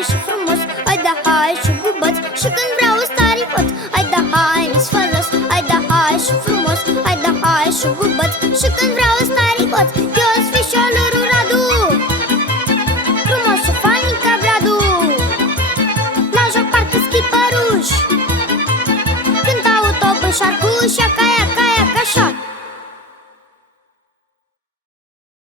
hai și frumos, hai da hai și bubăț. Și când vreau stari hot, hai da hai mi-s folos, hai da hai și frumos, hai da hai și bubăț. Și când vreau stari hot,